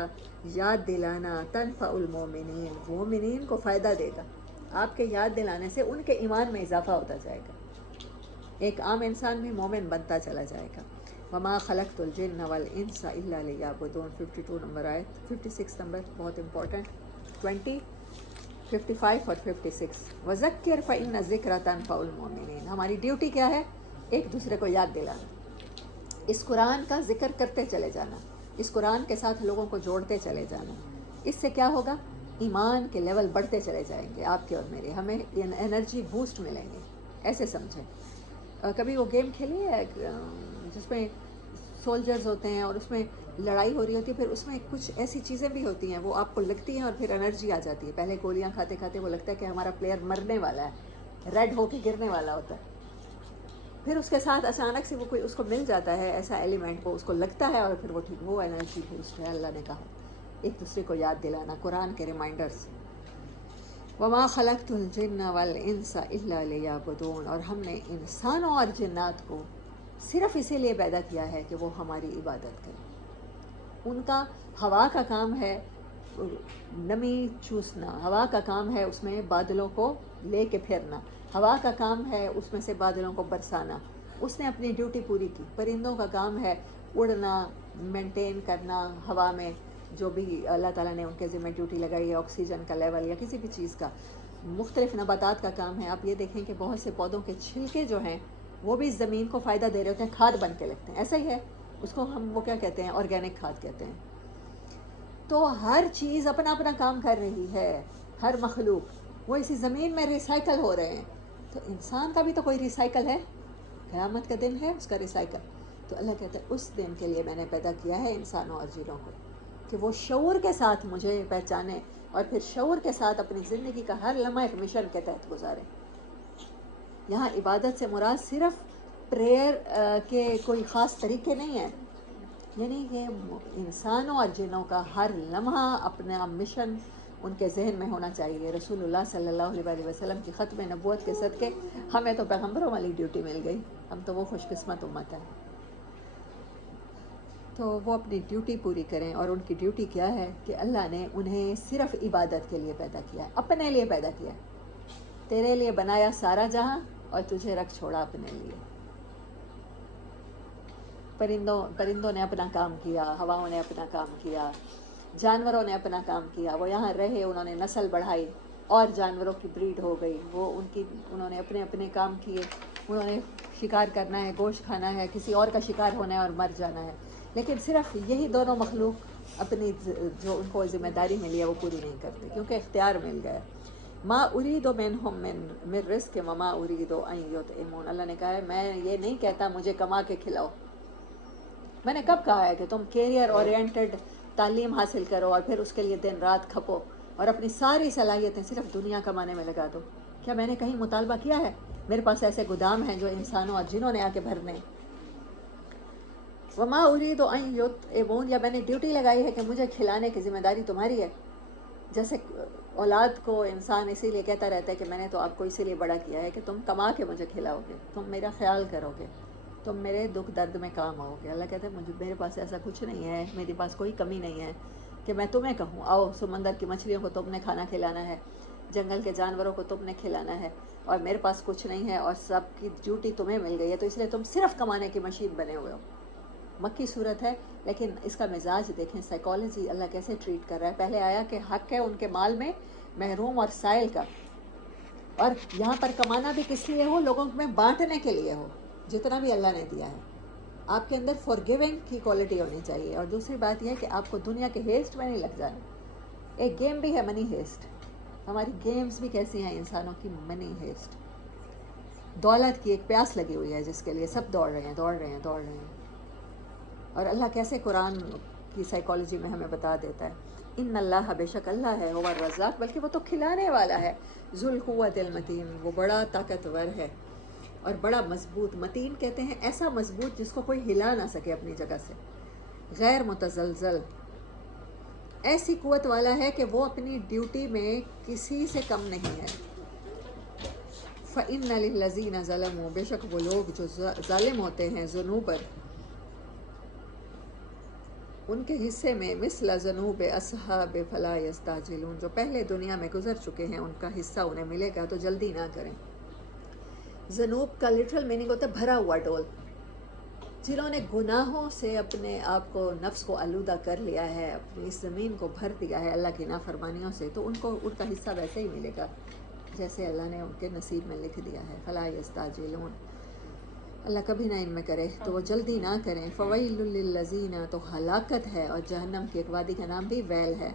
یاد دلانا، تنفع المؤمنین، مومنین کو فائدہ دے گا۔ آپ کے یاد دلانے سے ان کے ایمان میں اضافہ ہوتا جائے گا، ایک عام انسان بھی مومن بنتا چلا جائے گا۔ وما خلقت الجن والانس الا لیعبدون، 52 نمبر آیت، 56 نمبر بہت امپورٹنٹ، 20، 55 اور 56۔ وذکر فإن الذکر تنفع المؤمنین، ہماری ڈیوٹی کیا ہے؟ ایک دوسرے کو یاد دلانا، اس قرآن کا ذکر کرتے چلے جانا، اس قرآن کے ساتھ لوگوں کو جوڑتے چلے جانا۔ اس سے کیا ہوگا؟ ایمان کے لیول بڑھتے چلے جائیں گے آپ کے اور میرے، ہمیں انرجی بوسٹ ملیں گے۔ ایسے سمجھیں، کبھی وہ گیم کھیلی ہے جس میں سولجرز ہوتے ہیں اور اس میں لڑائی ہو رہی ہوتی ہے، پھر اس میں کچھ ایسی چیزیں بھی ہوتی ہیں وہ آپ کو لگتی ہیں اور پھر انرجی آ جاتی ہے۔ پہلے گولیاں کھاتے کھاتے وہ لگتا ہے کہ ہمارا پلیئر مرنے والا ہے، ریڈ ہو کے گرنے والا ہوتا ہے، پھر اس کے ساتھ اچانک سے وہ کوئی اس کو مل جاتا ہے ایسا ایلیمنٹ، وہ اس کو لگتا ہے اور پھر وہ ٹھیک، وہ انرجی بوسٹ ہے۔ اللہ نے کہا ایک دوسرے کو یاد دلانا قرآن کے ریمائنڈرز۔ وما خلقت الجن والانس الا لیعبدون، اور ہم نے انسانوں اور جنات کو صرف اسی لیے پیدا کیا ہے کہ وہ ہماری عبادت کریں۔ ان کا ہوا کا کام ہے نمی چوسنا، ہوا کا کام ہے اس میں بادلوں کو لے کے پھرنا، ہوا کا کام ہے اس میں سے بادلوں کو برسانا، اس نے اپنی ڈیوٹی پوری کی۔ پرندوں کا کام ہے اڑنا، مینٹین کرنا ہوا میں جو بھی اللہ تعالیٰ نے ان کے ذمہ ڈیوٹی لگائی ہے، آکسیجن کا لیول یا کسی بھی چیز کا۔ مختلف نباتات کا کام ہے، آپ یہ دیکھیں کہ بہت سے پودوں کے چھلکے جو ہیں وہ بھی زمین کو فائدہ دے رہے ہوتے ہیں، کھاد بن کے لگتے ہیں، ایسا ہی ہے، اس کو ہم وہ کیا کہتے ہیں، آرگینک کھاد کہتے ہیں۔ تو ہر چیز اپنا اپنا کام کر رہی ہے، ہر مخلوق، وہ اسی زمین میں ریسائیکل ہو رہے ہیں۔ تو انسان کا بھی تو کوئی ریسائیکل ہے، قیامت کا دن ہے اس کا ریسائیکل۔ تو اللہ کہتا ہے اس دن کے لیے میں نے پیدا کیا ہے انسانوں اور جنوں کو، کہ وہ شعور کے ساتھ مجھے پہچانے اور پھر شعور کے ساتھ اپنی زندگی کا ہر لمحہ ایک مشن کے تحت گزاریں۔ یہاں عبادت سے مراد صرف پریئر کے کوئی خاص طریقے نہیں ہیں، یعنی کہ انسانوں اور جنوں کا ہر لمحہ اپنا مشن ان کے ذہن میں ہونا چاہیے۔ رسول اللہ صلی اللہ علیہ وسلم کی ختم نبوت کے صدقے ہمیں تو پیغمبروں والی ڈیوٹی مل گئی، ہم تو وہ خوش قسمت امت ہیں۔ تو وہ اپنی ڈیوٹی پوری کریں، اور ان کی ڈیوٹی کیا ہے کہ اللہ نے انہیں صرف عبادت کے لیے پیدا کیا ہے، اپنے لیے پیدا کیا ہے۔ تیرے لیے بنایا سارا جہاں اور تجھے رکھ چھوڑا اپنے لیے۔ پرندوں نے اپنا کام کیا، ہواؤں نے اپنا کام کیا، جانوروں نے اپنا کام کیا، وہ یہاں رہے، انہوں نے نسل بڑھائی اور جانوروں کی بریڈ ہو گئی، وہ انہوں نے اپنے اپنے کام کیے، انہوں نے شکار کرنا ہے، گوشت کھانا ہے، کسی اور کا شکار ہونا ہے اور مر جانا ہے، لیکن صرف یہی دونوں مخلوق اپنی جو ان کو ذمہ داری ملی ہے وہ پوری نہیں کرتے، کیونکہ اختیار مل گیا۔ ما ارید منہم من رزق وما ارید ان یطعمون، اللہ نے کہا ہے میں یہ نہیں کہتا مجھے کما کے کھلاؤ، میں نے کب کہا ہے کہ تم کیریئر اورینٹڈ تعلیم حاصل کرو اور پھر اس کے لیے دن رات کھپو اور اپنی ساری صلاحیتیں صرف دنیا کمانے میں لگا دو؟ کیا میں نے کہیں مطالبہ کیا ہے؟ میرے پاس ایسے گودام ہیں جو انسانوں اور جنوں نے آ کے بھرنے۔ وما ارید ان یطعمون، یا میں نے ڈیوٹی لگائی ہے کہ مجھے کھلانے کی ذمہ داری تمہاری ہے۔ جیسے اولاد کو انسان اسی لیے کہتا رہتا ہے کہ میں نے تو آپ کو اسی لیے بڑا کیا ہے کہ تم کما کے مجھے کھلاؤ گے، تم میرا خیال کرو گے، تم میرے دکھ درد میں کام آؤ گے۔ اللہ کہتا ہے میرے پاس ایسا کچھ نہیں ہے، میرے پاس کوئی کمی نہیں ہے کہ میں تمہیں کہوں آؤ سمندر کی مچھلیوں کو تم نے کھانا کھلانا ہے، جنگل کے جانوروں کو تم نے کھلانا ہے، اور میرے پاس کچھ نہیں ہے اور سب کی ڈیوٹی تمہیں مل گئی ہے، تو اس لیے تم صرف کمانے کی مشین بنے ہوئے ہو۔ مکی صورت ہے لیکن اس کا مزاج دیکھیں، سائیکالوجی اللہ کیسے ٹریٹ کر رہا ہے۔ پہلے آیا کہ حق ہے ان کے مال میں محروم اور سائل کا، اور یہاں پر کمانا بھی کس لیے ہو؟ لوگوں میں بانٹنے کے لیے ہو، جتنا بھی اللہ نے دیا ہے۔ آپ کے اندر فارگیونگ کی کوالٹی ہونی چاہیے، اور دوسری بات یہ ہے کہ آپ کو دنیا کے ہیسٹ میں نہیں لگ جانا۔ ایک گیم بھی ہے منی ہیسٹ، ہماری گیمز بھی کیسی ہیں انسانوں کی؟ منی ہیسٹ، دولت کی ایک پیاس لگی ہوئی ہے جس کے لیے سب دوڑ رہے ہیں دوڑ رہے ہیں دوڑ رہے ہیں۔ اور اللہ کیسے قرآن کی سائیکالوجی میں ہمیں بتا دیتا ہے، ان اللہ، بے شک اللہ ہے، هو الرزاق، بلکہ وہ تو کھلانے والا ہے، ذو القوت المتین، وہ بڑا طاقتور ہے اور بڑا مضبوط۔ متین کہتے ہیں ایسا مضبوط جس کو کوئی ہلا نہ سکے اپنی جگہ سے۔ غیر متزلزل، ایسی قوت والا ہے کہ وہ اپنی ڈیوٹی میں کسی سے کم نہیں ہے۔ فَإِنَّ لِلَّذِينَ ظَلَمُوا، بے شک وہ لوگ جو ظالم ہوتے ہیں، ذنوبًا ان کے حصے میں، مثل ذنوب اصحاب فلا یستعجلون، جو پہلے دنیا میں گزر چکے ہیں ان کا حصہ انہیں ملے گا تو جلدی نہ کریں۔ ذنوب کا لٹرل میننگ ہوتا ہے بھرا ہوا ڈول، جنہوں نے گناہوں سے اپنے آپ کو، نفس کو آلودہ کر لیا ہے، اپنی اس زمین کو بھر دیا ہے اللہ کی نافرمانیوں سے، تو ان کو ان کا حصہ ویسے ہی ملے گا جیسے اللہ نے ان کے نصیب میں لکھ دیا ہے۔ فلا یستعجلون، اللہ کبھی نہ ان میں کرے تو وہ جلدی نہ کریں۔ فویل للذین، تو ہلاکت ہے، اور جہنم کی ایک وادی کا نام بھی ویل ہے،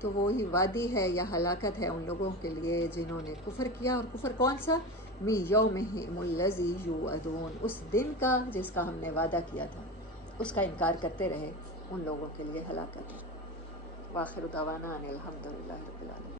تو وہی وادی ہے یا ہلاکت ہے ان لوگوں کے لیے جنہوں نے کفر کیا۔ اور کفر کون سا؟ می یومہم الذی یوعدون، اس دن کا جس کا ہم نے وعدہ کیا تھا، اس کا انکار کرتے رہے، ان لوگوں کے لیے ہلاکت ہے۔ وآخر دعوانا ان الحمد للہ رب العالمین۔